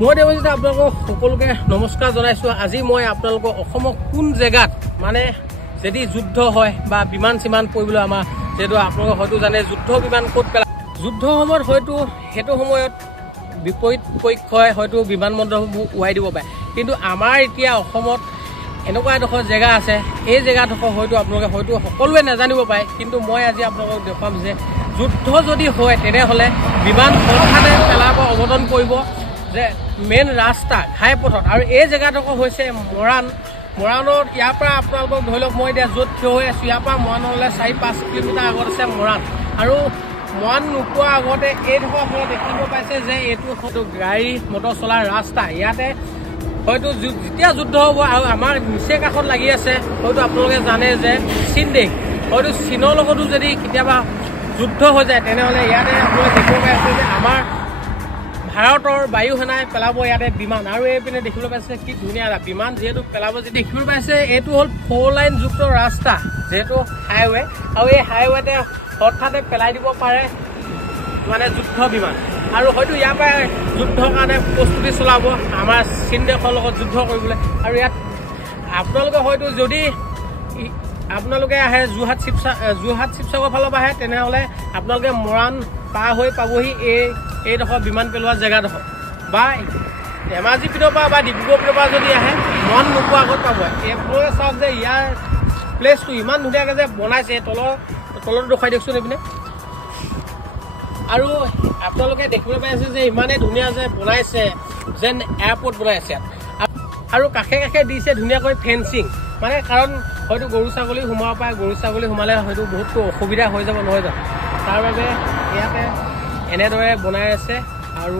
মই দেৱজিতে আপোনালোকক সকলোকে নমস্কাৰ জনাইছোঁ। আজি মই আপোনালোকক অসমৰ কোন জেগাত মানে যদি যুদ্ধ হয় বা বিমান চিমান পৰিবলৈ আমাৰ যিহেতু আপোনালোকে হয়তো জানে যুদ্ধ বিমান ক'ত পেলায়, যুদ্ধ সময়ত হয়তো সেইটো সময়ত বিপৰীত পক্ষই হয়তো বিমান বন্দৰসমূহ উৰাই দিব পাৰে। কিন্তু আমাৰ এতিয়া অসমত এনেকুৱা এডোখৰ জেগা আছে, এই জেগাডোখৰ হয়তো আপোনালোকে হয়তো সকলোৱে নাজানিব পাৰে। কিন্তু মই আজি আপোনালোকক দেখুৱাম যে যুদ্ধ যদি হয় তেনেহ'লে বিমান হঠাতে পেলাব অৱতৰণ কৰিব যে মেইন ৰাস্তা ঘাইপথত। আৰু এই জেগাডোখৰ হৈছে মৰাণত। ইয়াৰ পৰা আপোনালোকক ধৰি লওক মই এতিয়া য'ত থিয় হৈ আছোঁ, ইয়াৰ পৰা মৰাণলৈ 4-5 কিলোমিটাৰ আগত আছে মৰাণ। আৰু মৰাণ নোপোৱাৰ আগতে এইডোখৰ আপোনালোকে দেখিব পাইছে যে এইটো হয়তো গাড়ী মটৰ চলাৰ ৰাস্তা। ইয়াতে হয়তো যেতিয়া যুদ্ধ হ'ব আৰু আমাৰ নিচেই কাষত লাগি আছে, হয়তো আপোনালোকে জানে যে চীন দেশ, হয়তো চীনৰ লগতো যদি কেতিয়াবা যুদ্ধ হৈ যায় তেনেহ'লে ইয়াতে আপোনালোকে দেখিব পাইছে যে আমাৰ ভাৰতৰ বায়ু সেনাই পেলাব ইয়াতে বিমান। আৰু এইপিনে দেখিবলৈ পাইছে কি ধুনীয়া বিমান যিহেতু পেলাব যদি দেখিবলৈ পাইছে। এইটো হ'ল 4 লাইনযুক্ত ৰাস্তা, যিহেতু হাইৱে, আৰু এই হাইৱেতে হঠাতে পেলাই দিব পাৰে মানে যুদ্ধ বিমান। আৰু হয়তো ইয়াৰ পৰা যুদ্ধৰ কাৰণে প্ৰস্তুতি চলাব আমাৰ চীন দেশৰ লগত যুদ্ধ কৰিবলৈ। আৰু ইয়াত আপোনালোকে হয়তো যদি আপোনালোকে আহে যোৰহাট শিৱসাগৰ ফালৰ পৰা আহে তেনেহ'লে আপোনালোকে মৰাণ পাৰ হৈ পাবহি এইডোখৰ বিমান পেলোৱা জেগাডোখৰ। বা ধেমাজি পিনৰ পৰা বা ডিব্ৰুগড় পিনৰ পৰা যদি আহে মৰাণ নোপোৱাৰ আগত পাব। আপোনালোকে চাওক যে ইয়াৰ প্লেচটো ইমান ধুনীয়াকৈ যে বনাইছে, তলত দেখুৱাই দিয়কচোন এইপিনে। আৰু আপোনালোকে দেখিবলৈ পাইছে যে ইমানেই ধুনীয়া যে বনাইছে যেন এয়াৰপৰ্ট বনাইছে। আৰু কাষে কাষে দিছে ধুনীয়াকৈ ফেঞ্চিং, মানে কাৰণ হয়তো গৰু ছাগলী সোমাব পাৰে, গৰু ছাগলী সোমালে হয়তো বহুতটো অসুবিধা হৈ যাব নহয় জানো, তাৰ বাবে ইয়াতে এনেদৰে বনাই আছে। আৰু